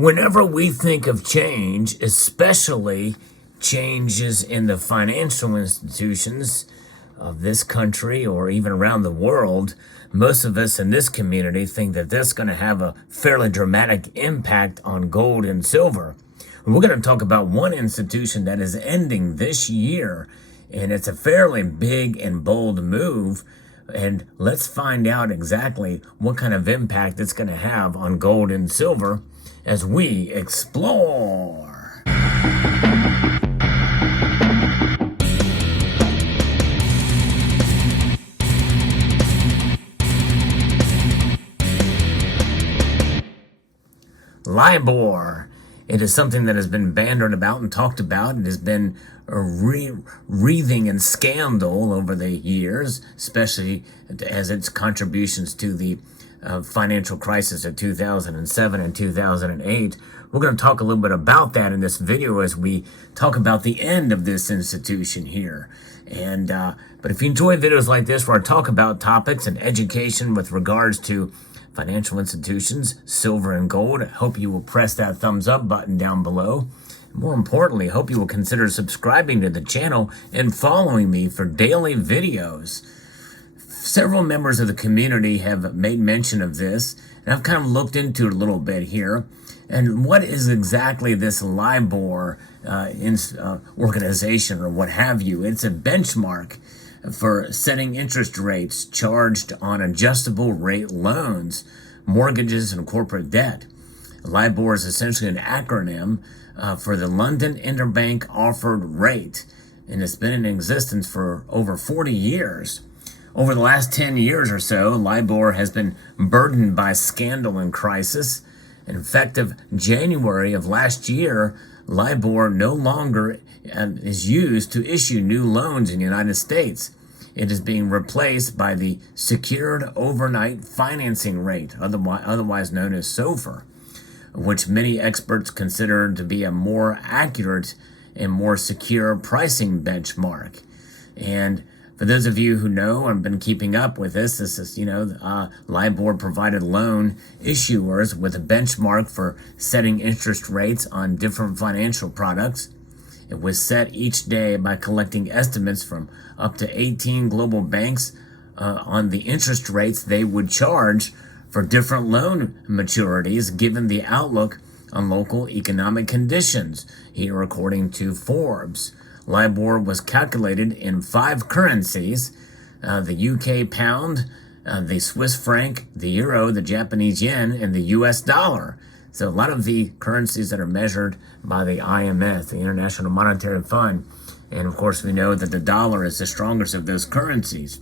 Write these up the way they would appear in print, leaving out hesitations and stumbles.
Whenever we think of change, especially changes in the financial institutions of this country or even around the world, most of us in this community think that that's going to have a fairly dramatic impact on gold and silver. We're going to talk about one institution that is ending this year, and it's a fairly big and bold move. And let's find out exactly what kind of impact it's going to have on gold and silver as we explore. LIBOR. It is something that has been bandied about and talked about. It has been wreathing in scandal over the years, especially as its contributions to the financial crisis of 2007 and 2008. We're going to talk a little bit about that in this video as we talk about the end of this institution here. But if you enjoy videos like this where I talk about topics and education with regards to financial institutions, silver and gold, I hope you will press that thumbs up button down below. More importantly, I hope you will consider subscribing to the channel and following me for daily videos. Several members of the community have made mention of this, and I've kind of looked into it a little bit here. And what is exactly this LIBOR organization or what have you? It's a benchmark for setting interest rates charged on adjustable rate loans, mortgages, and corporate debt. LIBOR is essentially an acronym for the London Interbank Offered Rate, and it's been in existence for over 40 years. Over the last 10 years or so, LIBOR has been burdened by scandal and crisis. And effective January of last year, LIBOR no longer is used to issue new loans in the United States. It is being replaced by the Secured Overnight Financing Rate, otherwise known as SOFR, which many experts consider to be a more accurate and more secure pricing benchmark. And for those of you who know and have been keeping up with this is, LIBOR provided loan issuers with a benchmark for setting interest rates on different financial products. It was set each day by collecting estimates from up to 18 global banks on the interest rates they would charge for different loan maturities given the outlook on local economic conditions, here according to Forbes. LIBOR was calculated in 5 currencies, the UK pound, the Swiss franc, the euro, the Japanese yen, and the US dollar. So a lot of the currencies that are measured by the IMF, the International Monetary Fund. And of course, we know that the dollar is the strongest of those currencies.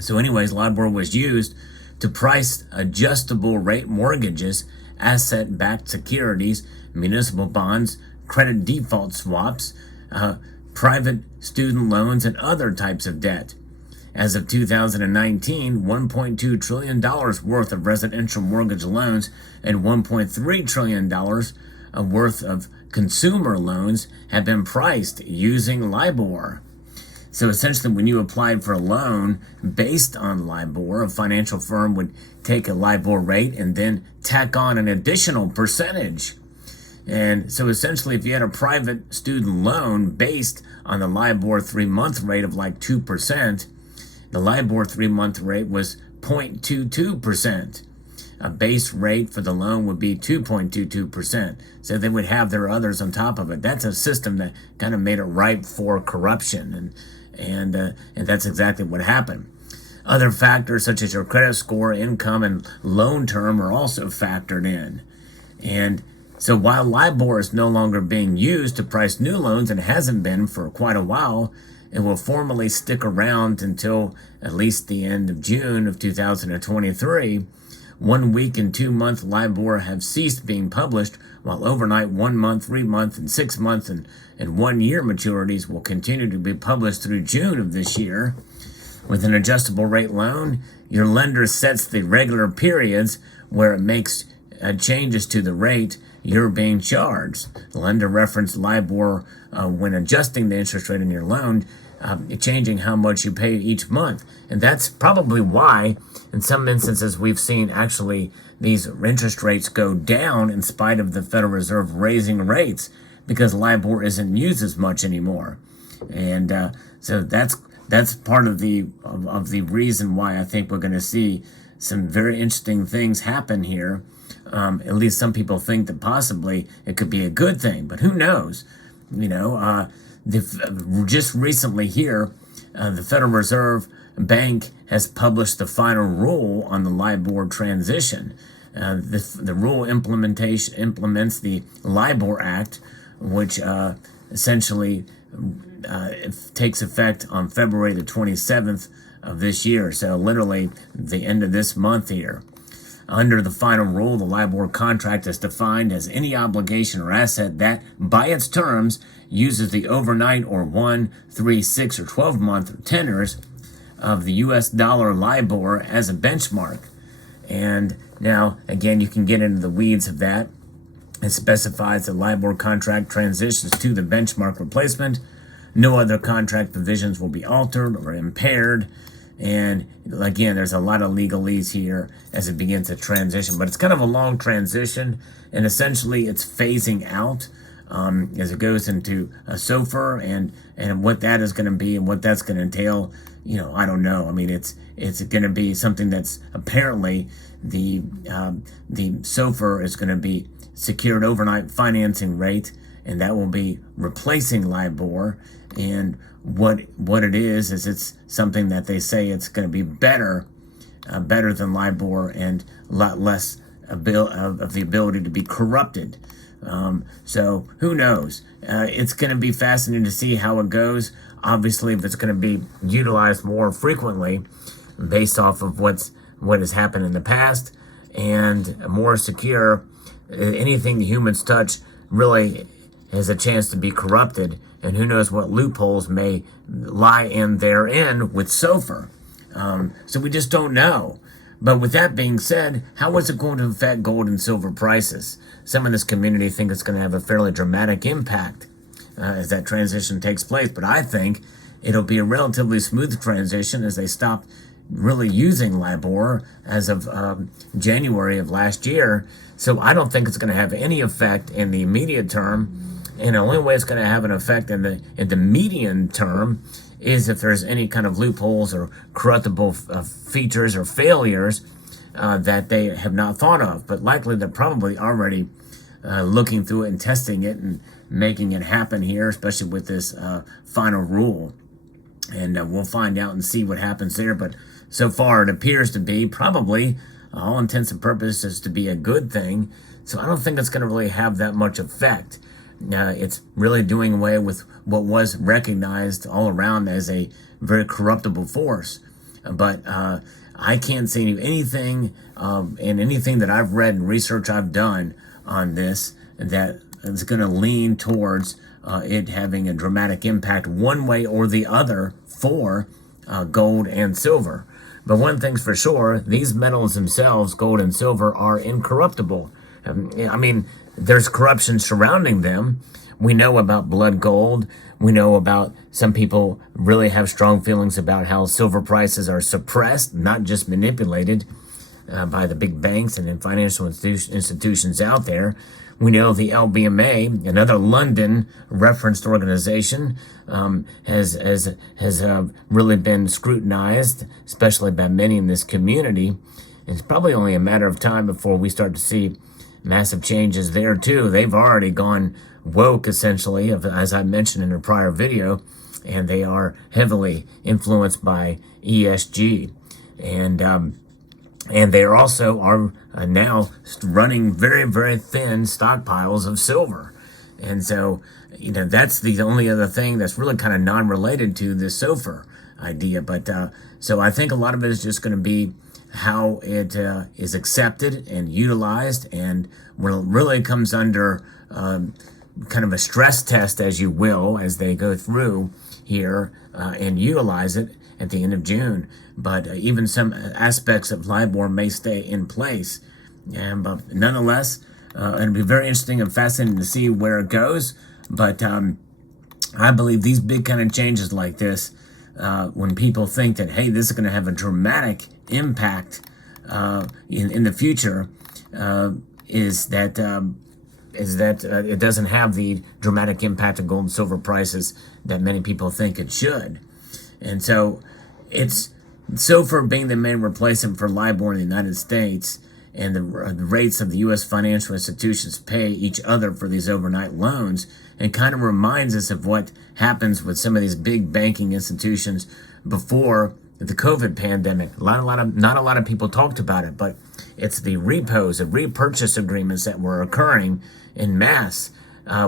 So anyways, LIBOR was used to price adjustable rate mortgages, asset-backed securities, municipal bonds, credit default swaps, private student loans, and other types of debt. As of 2019, $1.2 trillion worth of residential mortgage loans and $1.3 trillion worth of consumer loans have been priced using LIBOR. So essentially, when you applied for a loan based on LIBOR, a financial firm would take a LIBOR rate and then tack on an additional percentage. And so essentially, if you had a private student loan based on the LIBOR 3-month rate of like 2%, the LIBOR 3-month rate was 0.22%. A base rate for the loan would be 2.22%. So they would have their others on top of it. That's a system that kind of made it ripe for corruption. And that's exactly what happened. Other factors such as your credit score, income, and loan term are also factored in. And so while LIBOR is no longer being used to price new loans and hasn't been for quite a while, it will formally stick around until at least the end of June of 2023. 1 week and 2 month LIBOR have ceased being published, while overnight 1 month, 3 month, and 6 month and 1 year maturities will continue to be published through June of this year. With an adjustable rate loan, your lender sets the regular periods where it makes changes to the rate you're being charged. The lender referenced LIBOR when adjusting the interest rate on your loan, changing how much you pay each month. And that's probably why in some instances, we've seen actually these interest rates go down in spite of the Federal Reserve raising rates because LIBOR isn't used as much anymore. And so that's part of the reason why I think we're going to see some very interesting things happen here. At least some people think that possibly it could be a good thing, but who knows? Just recently here, the Federal Reserve Bank has published the final rule on the LIBOR transition. The rule implements the LIBOR Act, which essentially takes effect on February the 27th of this year. So literally the end of this month here. Under the final rule, the LIBOR contract is defined as any obligation or asset that, by its terms, uses the overnight or 1, 3, 6, or 12-month tenors of the U.S. dollar LIBOR as a benchmark. And now, again, you can get into the weeds of that. It specifies the LIBOR contract transitions to the benchmark replacement. No other contract provisions will be altered or impaired. And again, there's a lot of legalese here as it begins to transition, but it's kind of a long transition, and essentially it's phasing out as it goes into a SOFR, and what that is going to be and what that's going to entail, I don't know. I mean, it's going to be something that's apparently the SOFR is going to be secured overnight financing rate, and that will be replacing LIBOR. And what it is it's something that they say it's going to be better than LIBOR and a lot less of the ability to be corrupted. So who knows? It's going to be fascinating to see how it goes. Obviously, if it's going to be utilized more frequently based off of what has happened in the past and more secure, anything the humans touch really has a chance to be corrupted, and who knows what loopholes may lie in therein with SOFR. So we just don't know. But with that being said, how is it going to affect gold and silver prices? Some in this community think it's going to have a fairly dramatic impact as that transition takes place, but I think it'll be a relatively smooth transition as they stop really using LIBOR as of January of last year. So I don't think it's going to have any effect in the immediate term. And the only way it's going to have an effect in the medium term is if there's any kind of loopholes or corruptible features or failures that they have not thought of. But likely they're probably already looking through it and testing it and making it happen here, especially with this final rule. And we'll find out and see what happens there. But so far it appears to be probably, all intents and purposes, to be a good thing. So I don't think it's going to really have that much effect. It's really doing away with what was recognized all around as a very corruptible force. But I can't see anything in anything that I've read and research I've done on this that is going to lean towards it having a dramatic impact one way or the other for gold and silver. But one thing's for sure, these metals themselves, gold and silver, are incorruptible. I mean, there's corruption surrounding them. We know about blood gold. We know about some people really have strong feelings about how silver prices are suppressed, not just manipulated by the big banks and financial institutions out there. We know the LBMA, another London referenced organization, has really been scrutinized, especially by many in this community. It's probably only a matter of time before we start to see massive changes there too. They've already gone woke, essentially, as I mentioned in a prior video, and they are heavily influenced by ESG. And they also are now running very, very thin stockpiles of silver. And so, that's the only other thing that's really kind of non-related to this SOFR idea. But so I think a lot of it is just going to be how it is accepted and utilized, and when it really comes under kind of a stress test, as you will, as they go through here and utilize it at the end of June. But even some aspects of LIBOR may stay in place. But nonetheless, it'll be very interesting and fascinating to see where it goes. But I believe these big kind of changes like this, when people think that, hey, this is going to have a dramatic impact in the future is that it doesn't have the dramatic impact of gold and silver prices that many people think it should. And so it's SOFR being the main replacement for LIBOR in the United States, and the rates of the U.S. financial institutions pay each other for these overnight loans, and kind of reminds us of what happens with some of these big banking institutions before the COVID pandemic. Not a lot of people talked about it, but it's the repos, the repurchase agreements that were occurring in mass,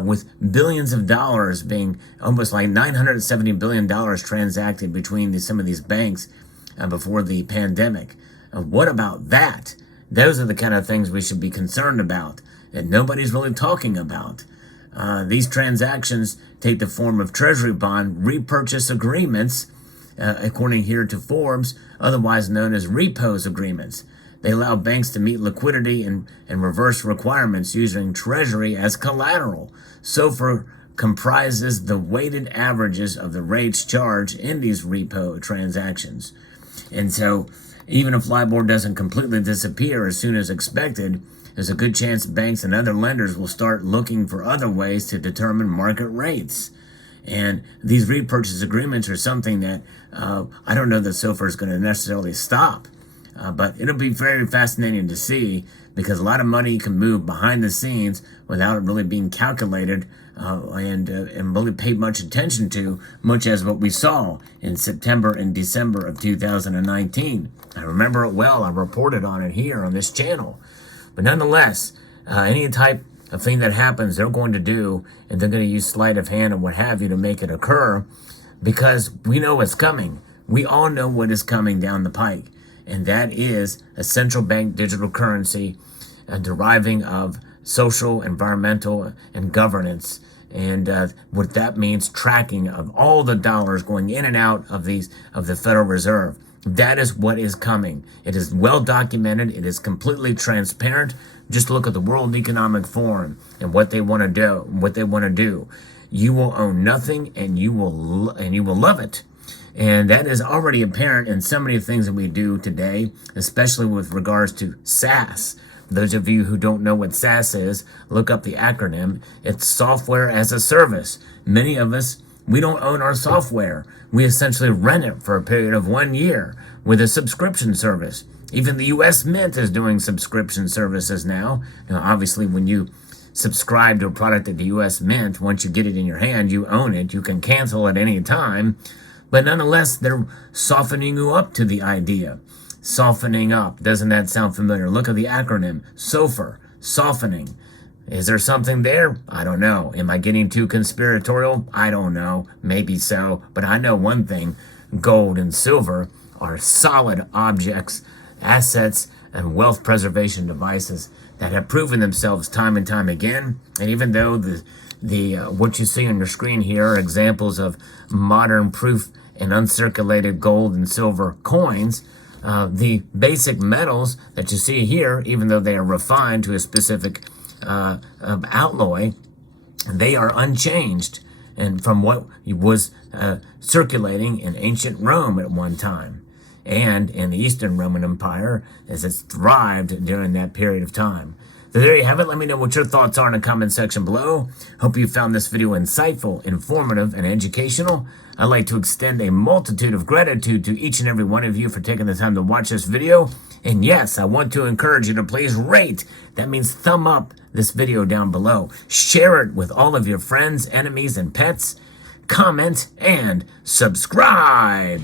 with billions of dollars being almost like $970 billion transacted between some of these banks before the pandemic. What about that? Those are the kind of things we should be concerned about, and nobody's really talking about. These transactions take the form of treasury bond repurchase agreements, according here to Forbes, otherwise known as repos agreements. They allow banks to meet liquidity and reverse requirements using treasury as collateral. SOFR comprises the weighted averages of the rates charged in these repo transactions. And so even if LIBOR doesn't completely disappear as soon as expected, there's a good chance banks and other lenders will start looking for other ways to determine market rates. And these repurchase agreements are something that I don't know that SOFR is going to necessarily stop. But it'll be very fascinating to see, because a lot of money can move behind the scenes without it really being calculated and really paid much attention to, much as what we saw in September and December of 2019. I remember it well. I reported on it here on this channel. But nonetheless, any type of thing that happens, they're going to do, and they're going to use sleight of hand and what have you to make it occur, because we know it's coming. We all know what is coming down the pike. And that is a central bank digital currency deriving of social, environmental, and governance. And what that means, tracking of all the dollars going in and out of the Federal Reserve. That is what is coming. It is well documented. It is completely transparent. Just look at the World Economic Forum and what they want to do. You will own nothing, and you will love it. And that is already apparent in so many things that we do today, especially with regards to SaaS. Those of you who don't know what SaaS is, look up the acronym. It's software as a service. Many of us, we don't own our software. We essentially rent it for a period of 1 year with a subscription service. Even the U.S. Mint is doing subscription services now. Now, obviously, when you subscribe to a product at the U.S. Mint, once you get it in your hand, you own it. You can cancel at any time. But nonetheless, they're softening you up to the idea. Softening up. Doesn't that sound familiar? Look at the acronym. SOFR. Softening. Is there something there? I don't know. Am I getting too conspiratorial? I don't know. Maybe so. But I know one thing. Gold and silver are solid objects, assets, and wealth preservation devices that have proven themselves time and time again. And even though what you see on your screen here are examples of modern proof and uncirculated gold and silver coins, the basic metals that you see here, even though they are refined to a specific alloy, they are unchanged and from what was circulating in ancient Rome at one time, and in the Eastern Roman Empire as it's thrived during that period of time. So there you have it. Let me know what your thoughts are in the comment section below. Hope you found this video insightful, informative, and educational. I'd like to extend a multitude of gratitude to each and every one of you for taking the time to watch this video. And yes, I want to encourage you to please rate. That means thumb up this video down below. Share it with all of your friends, enemies, and pets. Comment and subscribe.